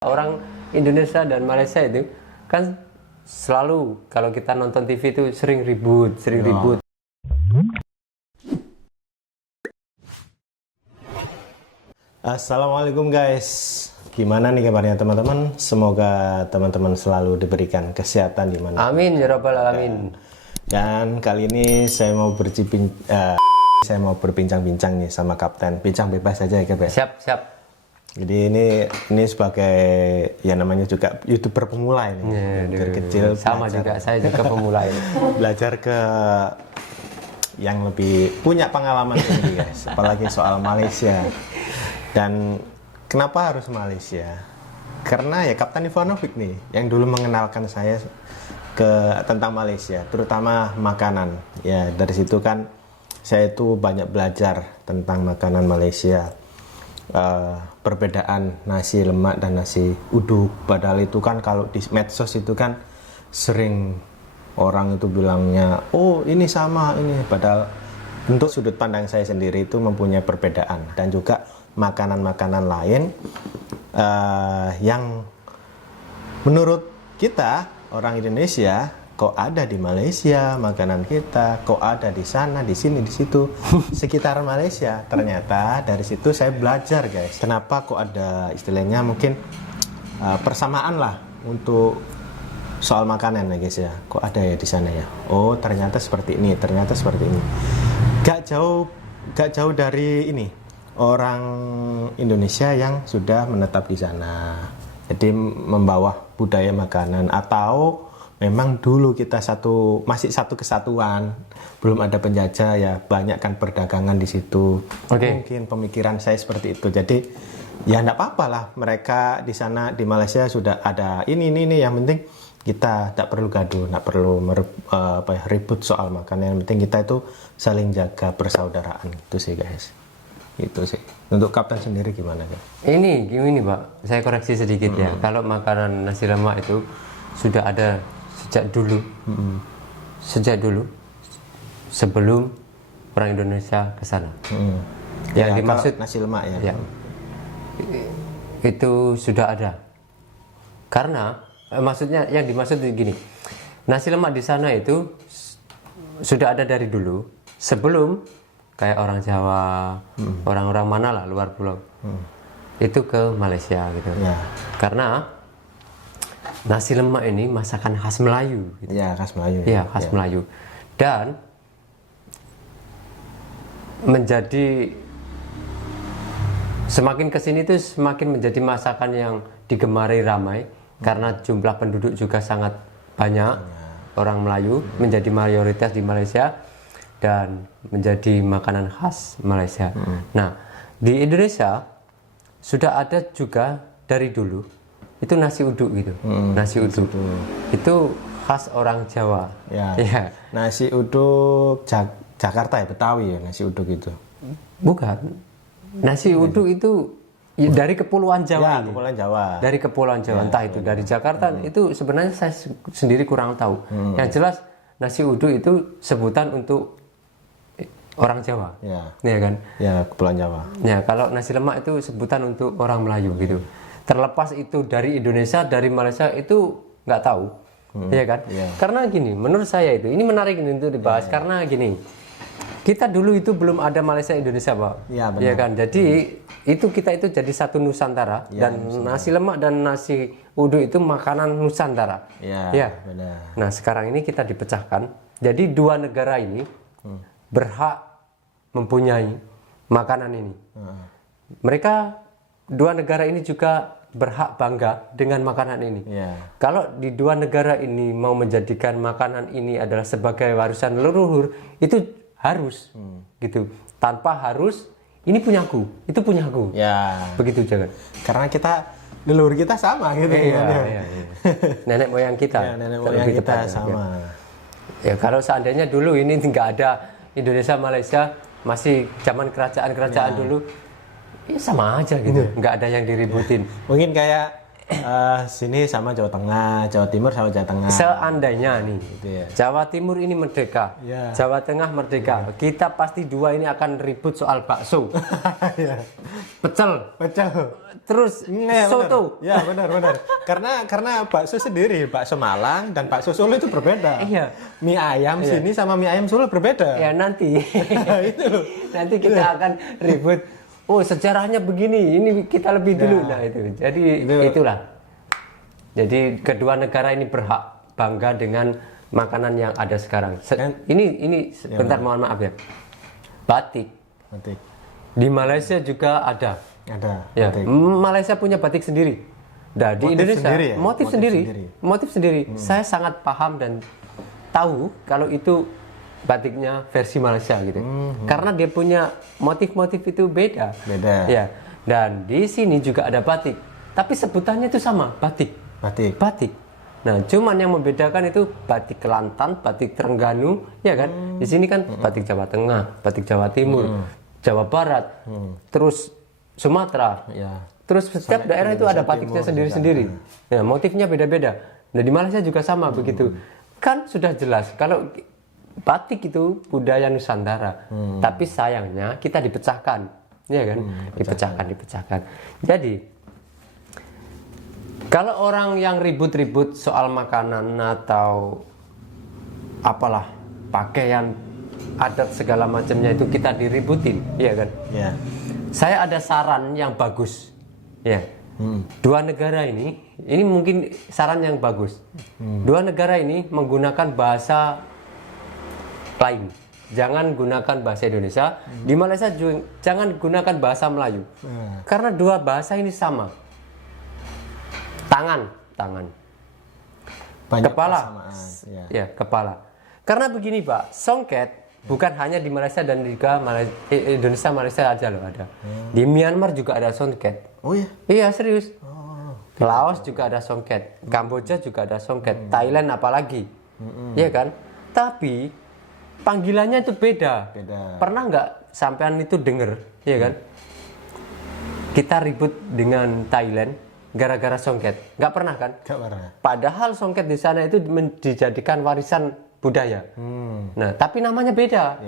Orang Indonesia dan Malaysia itu kan selalu kalau kita nonton TV itu sering ribut. Assalamualaikum guys, gimana nih kabarnya teman-teman? Semoga teman-teman selalu diberikan kesehatan di mana. Amin ya rabbal alamin. Dan kali ini saya mau berbincang-bincang nih sama Kapten. Bincang bebas saja ya Kapten. Siap. Jadi ini sebagai ya namanya juga YouTuber pemula ini. Dari kecil sama belajar. juga saya juga pemula ini. Belajar ke yang lebih punya pengalaman tinggi guys, apalagi soal Malaysia. Dan kenapa harus Malaysia? Karena ya Kapten Ivanovic nih yang dulu mengenalkan saya tentang Malaysia, terutama makanan. Ya dari situ kan saya itu banyak belajar tentang makanan Malaysia. Perbedaan nasi lemak dan nasi uduk. Padahal itu kan kalau di medsos itu kan sering orang itu bilangnya, oh ini sama ini. Padahal untuk sudut pandang saya sendiri itu mempunyai perbedaan. Dan juga makanan-makanan lain yang menurut kita orang Indonesia kok ada di Malaysia, makanan kita kok ada di sana, di sini, di situ, sekitar Malaysia. Ternyata dari situ saya belajar guys, kenapa kok ada istilahnya mungkin persamaan lah untuk soal makanan ya guys ya. Kok ada ya di sana ya? Oh ternyata seperti ini, ternyata seperti ini. Gak jauh dari ini orang Indonesia yang sudah menetap di sana. Jadi membawa budaya makanan, atau memang dulu kita masih satu kesatuan, belum ada penjajah ya, banyak kan perdagangan di situ. Mungkin pemikiran saya seperti itu. Jadi ya enggak apa-apa lah, mereka di sana di Malaysia sudah ada ini, yang penting kita tak perlu gaduh, tak perlu ribut soal makanan. Yang penting kita itu saling jaga persaudaraan. Itu sih guys. Itu sih. Untuk Kapten sendiri gimana kan? Ini gini Pak, saya koreksi sedikit ya. Kalau makanan nasi lemak itu sudah ada sejak dulu, sebelum orang Indonesia ke sana. Yang Ya, dimaksud nasi lemak ya. Itu sudah ada. Karena maksudnya yang dimaksud gini, nasi lemak di sana itu sudah ada dari dulu, sebelum kayak orang Jawa, orang-orang mana lah luar pulau, itu ke Malaysia gitu. Ya. Karena nasi lemak ini masakan khas Melayu gitu. Ya, khas Melayu. Iya, khas Melayu. Dan menjadi semakin kesini tuh semakin menjadi masakan yang digemari ramai karena jumlah penduduk juga sangat banyak. Orang Melayu menjadi mayoritas di Malaysia dan menjadi makanan khas Malaysia. Nah, di Indonesia sudah ada juga dari dulu. Itu nasi uduk gitu. Nasi uduk. Itu khas orang Jawa. Ya. Nasi uduk Jakarta ya, Betawi ya nasi uduk itu. Bukan. Nasi uduk itu dari Kepulauan Jawa. Ya, Kepulauan Jawa. Dari Kepulauan Jawa. Entah itu dari Jakarta, itu sebenarnya saya sendiri kurang tahu. Yang jelas nasi uduk itu sebutan untuk orang Jawa. Ya kan? Ya, Kepulauan Jawa. Ya, kalau nasi lemak itu sebutan untuk orang Melayu gitu. Terlepas itu dari Indonesia, dari Malaysia itu nggak tahu, ya kan? Karena gini, menurut saya ini menarik untuk dibahas karena gini, kita dulu itu belum ada Malaysia Indonesia, Pak. Ya kan? Jadi kita itu jadi satu Nusantara dan Nusantara. Nasi lemak dan nasi uduk itu makanan Nusantara. Ya. Benar. Nah sekarang ini kita dipecahkan, jadi dua negara ini berhak mempunyai makanan ini. Mereka dua negara ini juga berhak bangga dengan makanan ini. Kalau di dua negara ini mau menjadikan makanan ini adalah sebagai warisan leluhur, itu harus gitu. Tanpa harus ini punyaku, itu punyaku. Begitu jangan. Karena leluhur kita sama gitu. Iya. Nenek moyang kita. Nenek moyang kita sama. Ya kalau seandainya dulu ini nggak ada Indonesia Malaysia, masih zaman kerajaan dulu. Ya sama aja gitu, nggak ada yang diributin. Mungkin kayak sini sama Jawa Tengah, Jawa Timur sama Jawa Tengah. Seandainya nih, Gitu ya. Jawa Timur ini merdeka, Ya. Jawa Tengah merdeka, kita pasti dua ini akan ribut soal bakso, Ya. pecel, Pecel. terus Iya, soto. benar. Ya benar. karena bakso sendiri, bakso Malang dan bakso Solo itu berbeda. Iya. Mie ayam sini sama mie ayam Solo berbeda. Ya nanti, Itu loh. nanti kita akan ribut. Oh sejarahnya begini, ini kita lebih dulu. Nah itu, jadi itulah. Jadi kedua negara ini berhak bangga dengan makanan yang ada sekarang. Ini sebentar mohon maaf ya. Batik. Batik. Di Malaysia juga ada. Ada. Ya, Batik. Malaysia punya batik sendiri. Nah, di Motif Indonesia sendiri ya? motif sendiri. Saya sangat paham dan tahu kalau itu batiknya versi Malaysia gitu. Karena dia punya motif-motif itu beda. Beda. Ya. Dan di sini juga ada batik, tapi sebutannya itu sama, batik. Batik. Nah, cuman yang membedakan itu batik Kelantan, batik Terengganu, ya kan? Di sini kan batik Jawa Tengah, batik Jawa Timur, Jawa Barat, terus Sumatera. Ya. Terus setiap daerah itu ada batiknya sendiri-sendiri. Ya, motifnya beda-beda. Nah, di Malaysia juga sama begitu. Kan sudah jelas kalau batik itu budaya Nusantara. Tapi sayangnya kita dipecahkan. Ya kan? Dipecahkan. Jadi kalau orang yang ribut-ribut soal makanan atau apalah pakaian adat segala macamnya itu kita diributin, ya kan? Ya. Saya ada saran yang bagus. Ya. Dua negara ini mungkin saran yang bagus. Dua negara ini menggunakan bahasa lain. Jangan gunakan bahasa Indonesia. Di Malaysia juga jangan gunakan bahasa Melayu. Karena dua bahasa ini sama. Tangan. Banyak Kepala. persamaan. Ya, kepala. Karena begini, Pak, songket bukan hanya di Malaysia dan juga Indonesia, Malaysia aja loh ada. Di Myanmar juga ada songket. Oh ya. Iya, serius. Laos juga ada songket, Kamboja juga ada songket, Thailand apalagi, iya kan? Tapi panggilannya itu beda. Pernah nggak sampean itu denger, iya kan? Kita ribut dengan Thailand gara-gara songket, nggak pernah kan? Gak pernah. Padahal songket di sana itu dijadikan warisan budaya. Nah, tapi namanya beda.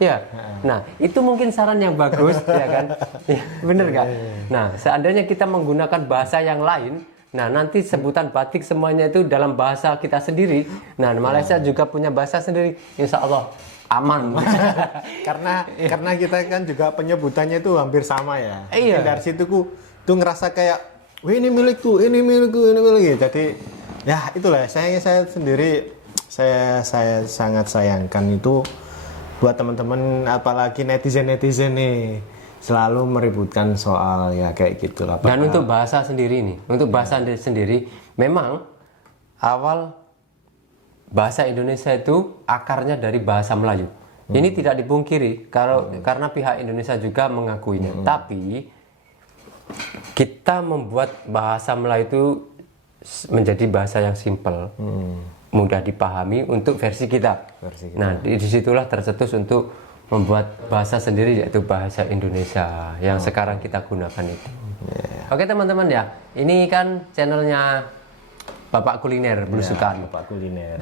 Ya. Nah, itu mungkin saran yang bagus, ya kan? Ya, bener nggak? Nah, seandainya kita menggunakan bahasa yang lain, nah nanti sebutan batik semuanya itu dalam bahasa kita sendiri. Nah, Malaysia juga punya bahasa sendiri. Insya Allah aman. karena kita kan juga penyebutannya itu hampir sama ya. Iya. Dari situ tuh ngerasa kayak, wih ini milikku. Jadi ya itulah saya sendiri. Saya sangat sayangkan itu buat teman-teman, apalagi netizen nih selalu meributkan soal ya kayak gitulah. Dan untuk bahasa sendiri nih, untuk bahasa sendiri memang awal bahasa Indonesia itu akarnya dari bahasa Melayu. Ini tidak dipungkiri karena pihak Indonesia juga mengakuinya. Tapi kita membuat bahasa Melayu itu menjadi bahasa yang simpel. Mudah dipahami untuk versi kita. Nah, disitulah tercetus untuk membuat bahasa sendiri, yaitu bahasa Indonesia yang sekarang kita gunakan itu. Oke teman-teman ya, ini kan channelnya Bapak Kuliner Belusukan. Bapak Kuliner.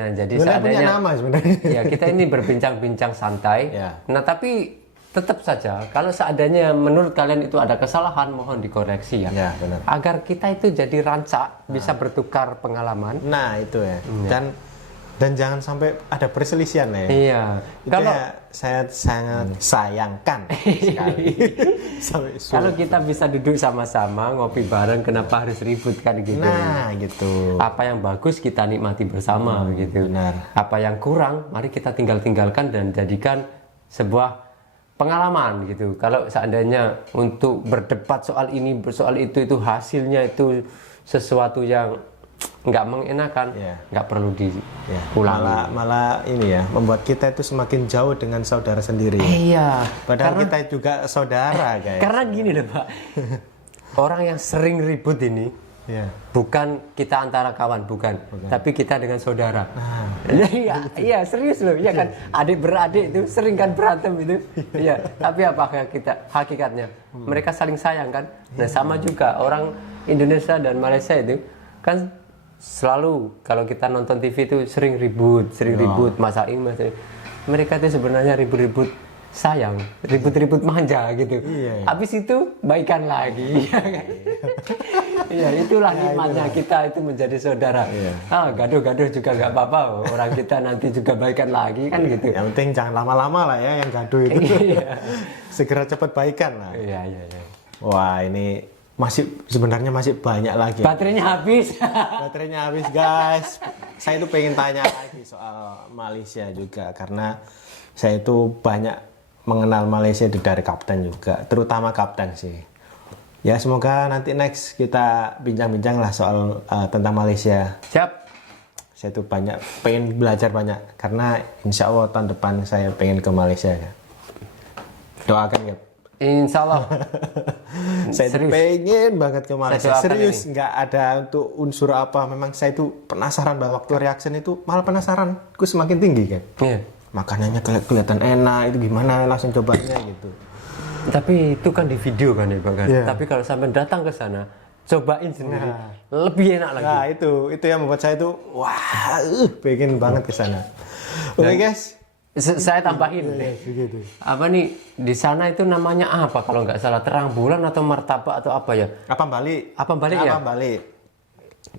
Nah, jadi Punya seandainya nama sebenarnya. ya kita ini berbincang-bincang santai. Ya. Nah, tapi tetap saja kalau seandainya menurut kalian itu ada kesalahan, mohon dikoreksi ya. Ya, benar. Agar kita itu jadi rancak, bisa bertukar pengalaman. Nah, itu ya. Dan jangan sampai ada perselisihan ya. Iya. Itu ya, saya sangat sayangkan sekali. Kalau kita bisa duduk sama-sama ngopi bareng, kenapa harus ribut kan gitu? Nah, gitu. Apa yang bagus kita nikmati bersama gitu. Benar. Apa yang kurang, mari kita tinggalkan dan jadikan sebuah pengalaman gitu. Kalau seandainya untuk berdebat soal ini, soal itu hasilnya itu sesuatu yang nggak mengenakan, nggak perlu diulangi. Malah ini ya, membuat kita itu semakin jauh dengan saudara sendiri. Iya. Padahal kita juga saudara, guys. Karena gini deh Pak, orang yang sering ribut ini, bukan kita antara kawan, bukan. Tapi kita dengan saudara. Iya serius loh, iya kan. Adik beradik itu sering kan berantem itu. Iya. Tapi apa hakikatnya? Mereka saling sayang kan. Nah sama juga orang Indonesia dan Malaysia itu kan selalu kalau kita nonton TV itu sering ribut masalah ini masalah ini. Mereka itu sebenarnya ribut-ribut sayang, ribut-ribut manja gitu. Iya. Habis itu baikan lagi. Iya, itulah nikmatnya kita itu menjadi saudara. Iya. Gaduh-gaduh juga nggak apa-apa, orang kita nanti juga baikan lagi kan gitu. Yang penting jangan lama-lama lah ya yang gaduh itu. Iya. Segera cepat baikan lah. Iya. Wah, ini sebenarnya masih banyak lagi. Baterainya habis. Baterainya habis, guys. Saya itu pengen tanya lagi soal Malaysia juga karena saya itu banyak mengenal Malaysia itu dari kapten juga, terutama kapten sih. Ya semoga nanti next kita bincang-bincang lah soal tentang Malaysia. Siap. Saya tuh pengen belajar banyak karena insya Allah tahun depan saya pengen ke Malaysia ya. Doakan ya. Insya Allah. Saya tuh pengen banget ke Malaysia. Saya doakan Serius, nggak ada untuk unsur apa. Memang saya tuh penasaran bahwa waktu reaction itu malah penasaranku semakin tinggi kan. Iya. Makanannya kelihatan enak, itu gimana langsung cobanya gitu. Tapi itu kan di video kan ya Pak kan. Iya. Tapi kalau sampai datang ke sana, cobain sendiri, lebih enak lagi. Nah itu yang membuat saya tuh wah, pengen banget ke sana. Oke guys. Saya tambahin deh. Begitu. Apa nih di sana itu namanya apa kalau nggak salah, terang bulan atau martabak atau apa ya? Apa balik? Apa balik ya? Apa balik?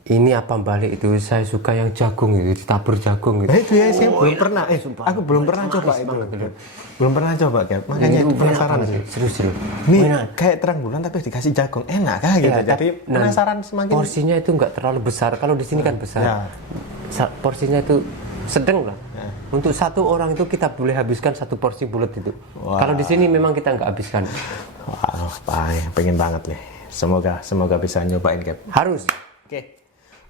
Ini apa balik itu saya suka yang jagung itu, ditabur jagung gitu. Itu ya saya belum pernah. Aku belum pernah coba itu. Belum pernah coba Cap. Makanya itu penasaran sih. Serius. Nih kayak terang bulan tapi dikasih jagung enak kah gitu. Ya, Jadi penasaran semakin. Porsinya itu nggak terlalu besar. Kalau di sini kan besar. Ya. Porsinya itu sedang lah. Ya. Untuk satu orang itu kita boleh habiskan satu porsi bulat itu. Wah. Kalau di sini memang kita nggak habiskan. Wah, pengen banget nih. Semoga bisa nyobain Cap. Harus.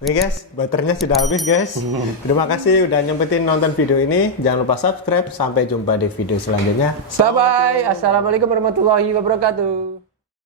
Oke guys, baterainya sudah habis guys. Terima kasih udah nyempetin nonton video ini. Jangan lupa subscribe. Sampai jumpa di video selanjutnya. Bye bye. Assalamualaikum warahmatullahi wabarakatuh.